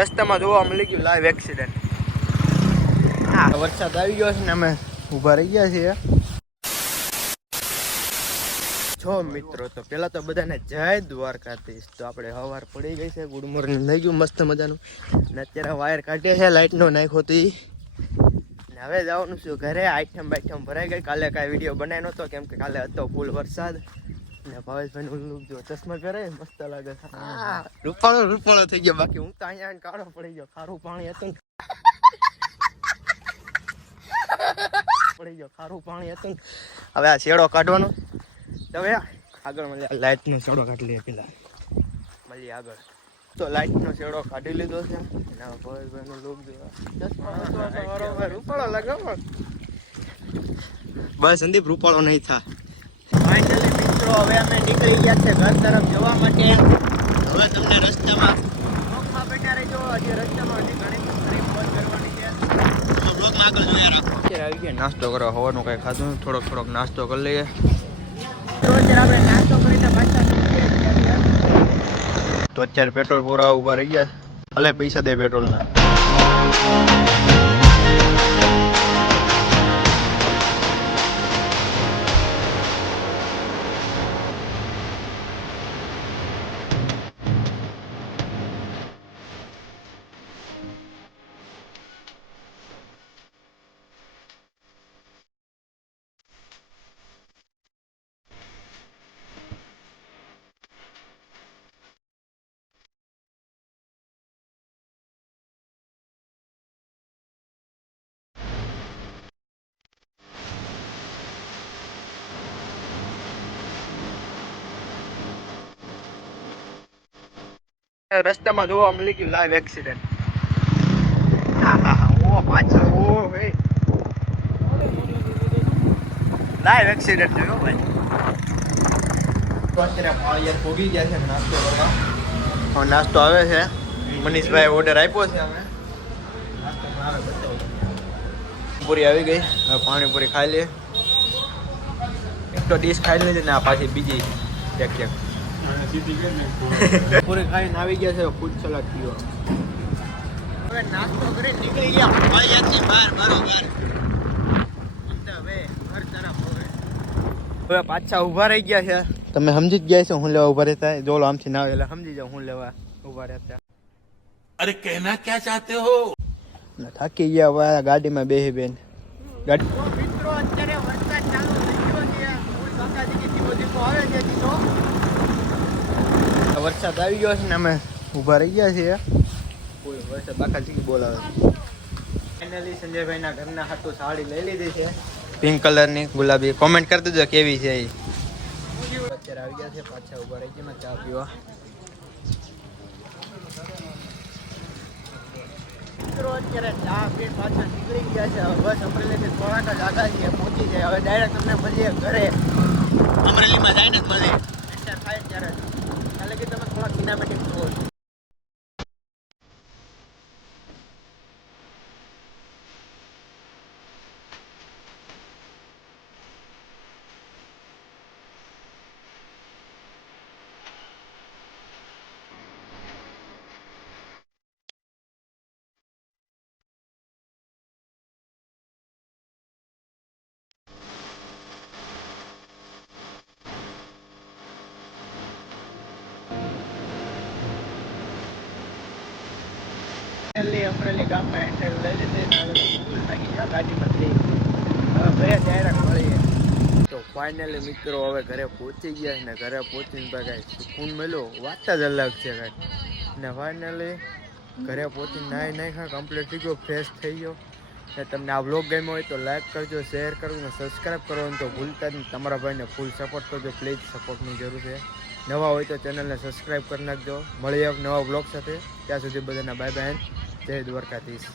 રસ્તામાં જોવા મળી ગયું લાઈવ એક્સિડન્ટ. હા, વરસાદ આવી ગયો છે ને અમે ઊભા રહી ગયા છીએ. છો મિત્રો, તો પેલા તો બધાને જય દ્વારકાધીશ. તો આપણે હવાર પડી ગઈ છે, ગુડ મોર્નિંગ થઈ ગયું મસ્ત મજાનું. ને અત્યારે વાયર કાઢે છે, લાઇટનો નાખ્યો હતી. ને હવે જવાનું છું ઘરે. આઈટમ બાઈટમ ભરાઈ ગઈ. કાલે કાંઈ વિડીયો બનાવ્યો નહોતો કેમ કે કાલે હતો ફૂલ વરસાદ. ને ભાવેશભાઈ નું જો ચશ્મા પહેરે મસ્ત લાગે. રૂપાળો થઈ ગયો. બાકી હું તો અહીંયા કાળો પડી ગયો. ખારું પાણી હતું ને ખારું પાણી હતું ને. હવે આ શેડો કાઢવાનો. હવે આગળ મળીએ. લાઇટનો શેડો કાઢી લઈએ પેલા. મળીએ આગળ. તો લાઇટનો શેડો કાઢી લીધો છે. ભાવેશભાઈનો લુક જોવા રૂપાળો લાગે. બસ સંદીપ રૂપાળો નહીં થા. ફાઇનલી મિત્રો હવે અમે નીકળી ગયા છે ઘર તરફ જવા માટે. હવે તમને રસ્તામાં બ્લોગમાં બેઠા રહેજો. હજી રસ્તામાં હજી ઘણી ટ્રીપ બંધ કરવાની છે. બ્લોગમાં આગળ જોયા રાખો. અત્યારે આવી ગયા નાસ્તો કરવા. હવાનું કંઈ ખાધું થોડોક નાસ્તો કરી લઈએ. તો અત્યારે આપણે નાસ્તો કરીને પાછા તો અત્યારે પેટ્રોલ પૂરા ઉભા રહી ગયા. ભલે પૈસા દે પેટ્રોલના. રસ્તામાં જોવા મળી ગયું લાઈવ એક્સિડન્ટ. લાઈવ એક્સિડન્ટ જોયો ભાઈ. તો અત્યારે પાળિયાર ભોગી ગયા છે નાસ્તો કરવા. હવે નાસ્તો આવે છે. મનીષભાઈ ઓર્ડર આપ્યો છે. અમે નાસ્તો આવે પૂરી આવી ગઈ. હવે પાણીપુરી ખાઈ લઈએ. એક તો ડીશ ખાઈ લીધી ને આ પાછી બીજી એક પૂરી ખાઈને આવી ગયા છે. ફૂડ સલાડ પીવો. હવે નાસ્તો કરી નીકળી ગયા પાળિયારની બહાર બરોબર. હવે પાછા ઊભા રહી ગયા છે. તમે સમજી જ ગયા છો હું લેવા ઊભા રહેતા. જોલો આમથી ના એટલે સમજી જાવ હું લેવા ઊભા રહેતા. અરે કહેના ક્યાં ચાહતે હો. થાકી ગયા હવે ગાડીમાં બેહી બેન. મિત્રો અત્યારે વરસાદ ચાલુ થઈ ગયો છે. કાકાજી ધીમો ધીમો આવે છે. વરસાદ આવી ગયો છે ને અમે ઊભા રહી ગયા છીએ. વરસાદ કાકાજી બોલાવે. ફાઇનલી સંજયભાઈના ઘરના હાથું સાડી લઈ લીધી છે પિંક કલરની ગુલાબી. કોમેન્ટ કરી દેજો કેવી છે એ. અત્યારે આવી ગયા છે પાછા ઊભા રહી ગયા ચા પીવા. મિત્રો અત્યારે ચા પી પાછા નીકળી ગયા છે. બસ અમરેલીથી થોડાક જ આગા છીએ પહોંચી જાય. હવે ડાયરેક્ટ તમને મળીએ ઘરે. અમરેલીમાં જાય ને મળે એન્ટર થાય ત્યારે એટલે કે તમે થોડા સિનેમેટિક જુઓ. અમરેલી ગામમાં એન્ટર લઈ લીધી. ગાડીમાંથી ઘરે ડાયરેક્ટ મળીએ. તો ફાઇનલી મિત્રો હવે ઘરે પહોંચી ગયા ને ઘરે પહોંચીને કાંઈ સુકૂન મળ્યો વાત જ અલગ છે કાંઈ. ને ફાઇનલી ઘરે પહોંચીને નાહી નાખ્યા કમ્પ્લીટ થઈ ગયો. ફ્રેશ થઈ ગયો. ને તમને આ વ્લોગ ગમ્યો હોય તો લાઈક કરજો, શેર કરજો ને સબસ્ક્રાઈબ કરવાનું તો ભૂલતા જ નહીં. તમારા ભાઈને ફૂલ સપોર્ટ કરજો પ્લીઝ. સપોર્ટની જરૂર છે. નવા હોય તો ચેનલને સબસ્ક્રાઈબ કરી નાખજો. મળીએ નવા વ્લોગ સાથે. ત્યાં સુધી બધાના બાય બાય. જય દ્વારકાધીશ.